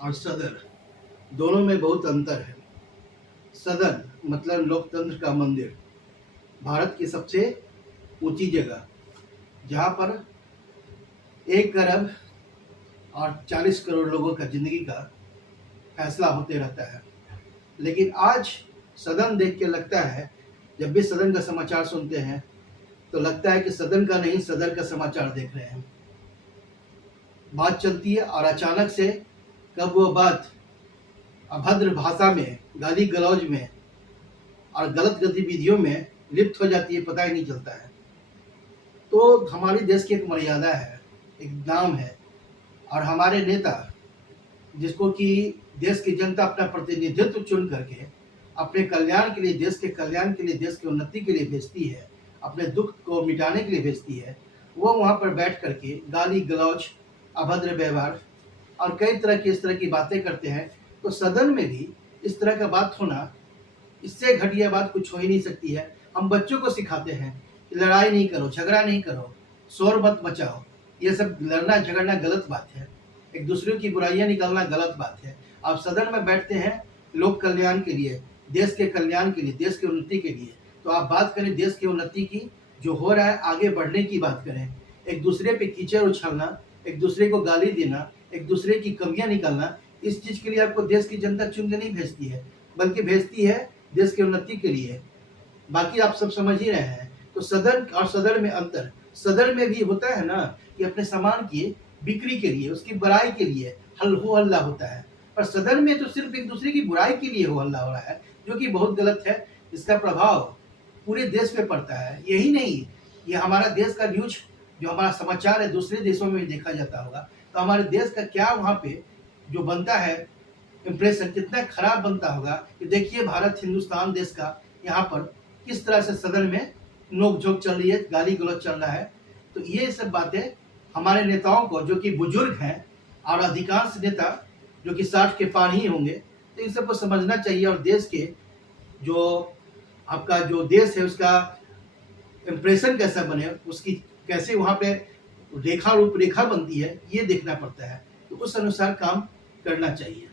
और सदन दोनों में बहुत अंतर है। सदन मतलब लोकतंत्र का मंदिर, भारत की सबसे ऊंची जगह, जहाँ पर 1 अरब और 40 करोड़ लोगों का जिंदगी का फैसला होते रहता है। लेकिन आज सदन देख के लगता है, जब भी सदन का समाचार सुनते हैं तो लगता है कि सदन का नहीं सदर का समाचार देख रहे हैं। बात चलती है और अचानक से कब वो बात अभद्र भाषा में, गाली गलौज में और गलत गतिविधियों में लिप्त हो जाती है, पता ही नहीं चलता है। तो हमारे देश की एक मर्यादा है, एक नाम है, और हमारे नेता जिसको कि देश की जनता अपना प्रतिनिधित्व चुन करके अपने कल्याण के लिए, देश के कल्याण के लिए, देश की उन्नति के लिए भेजती है, अपने दुख को मिटाने के लिए भेजती है, वो वहाँ पर बैठ करके गाली गलौज, अभद्र व्यवहार और कई तरह की इस तरह की बातें करते हैं। तो सदन में भी इस तरह का बात होना, इससे घटिया बात कुछ हो ही नहीं सकती है। हम बच्चों को सिखाते हैं कि लड़ाई नहीं करो, झगड़ा नहीं करो, शोर मत मचाओ। ये सब लड़ना झगड़ना गलत बात है, एक दूसरे की बुराइयां निकालना गलत बात है। आप सदन में बैठते हैं लोक कल्याण के लिए, देश के कल्याण के लिए, देश की उन्नति के लिए, तो आप बात करें देश की उन्नति की, जो हो रहा है आगे बढ़ने की बात करें। एक दूसरे पे कीचड़ उछालना, एक दूसरे को गाली देना, एक दूसरे की कमियां निकालना, इस चीज के लिए आपको देश की जनता चुन के नहीं भेजती है, बल्कि भेजती है देश की उन्नति के लिए। बाकी आप सब समझ ही रहे हैं। तो सदन और सदर में अंतर, सदर में भी होता है ना कि अपने सामान की बिक्री के लिए, उसकी बड़ाई के लिए हो हल्ला होता है, और सदन में तो सिर्फ एक दूसरे की बुराई के लिए हो हल्ला हो रहा है, जो कि बहुत गलत है। इसका प्रभाव पूरे देश पे पड़ता है। यही नहीं, ये हमारा देश का न्यूज, जो हमारा समाचार है, दूसरे देशों में भी देखा जाता होगा, तो हमारे देश का क्या वहाँ पे जो बनता है इम्प्रेशन, कितना खराब बनता होगा कि देखिए भारत हिंदुस्तान देश का यहाँ पर किस तरह से सदन में नोक झोंक चल रही है, गाली गलौज चल रहा है। तो ये सब बातें हमारे नेताओं को, जो कि बुजुर्ग हैं और अधिकांश नेता जो कि 60 के पार ही होंगे, तो इन सबको समझना चाहिए। और देश के जो आपका जो देश है उसका इम्प्रेशन कैसा बने, उसकी कैसे वहाँ पे रेखा रूपरेखा बनती है, ये देखना पड़ता है। तो उस अनुसार काम करना चाहिए।